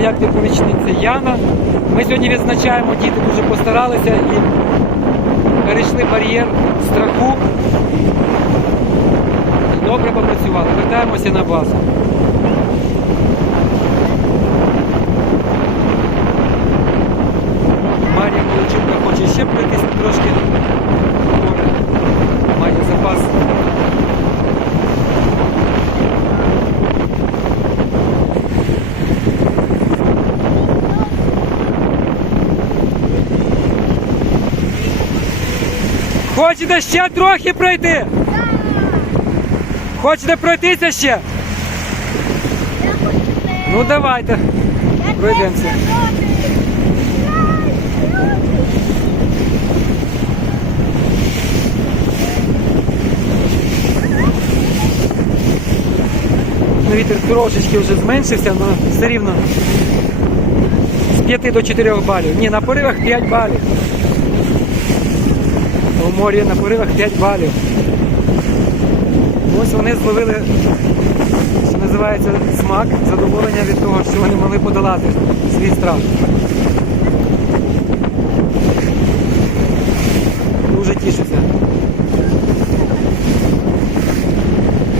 моя помічниця Яна. Ми сьогодні відзначаємо, діти дуже постаралися і перейшли бар'єр страху. Добре попрацювали. Вертаємося на базу. Хочете ще трохи пройти? Хочете пройтися ще? Ну давайте. Пройдемося. Ну, вітер трошечки вже зменшився, але все рівно з 5 до 4 балів. Ні, на поривах 5 балів. У морі на поривах 5 балів. Ось вони зловили, що називається смак, задоволення від того, що вони могли подолати свій страх.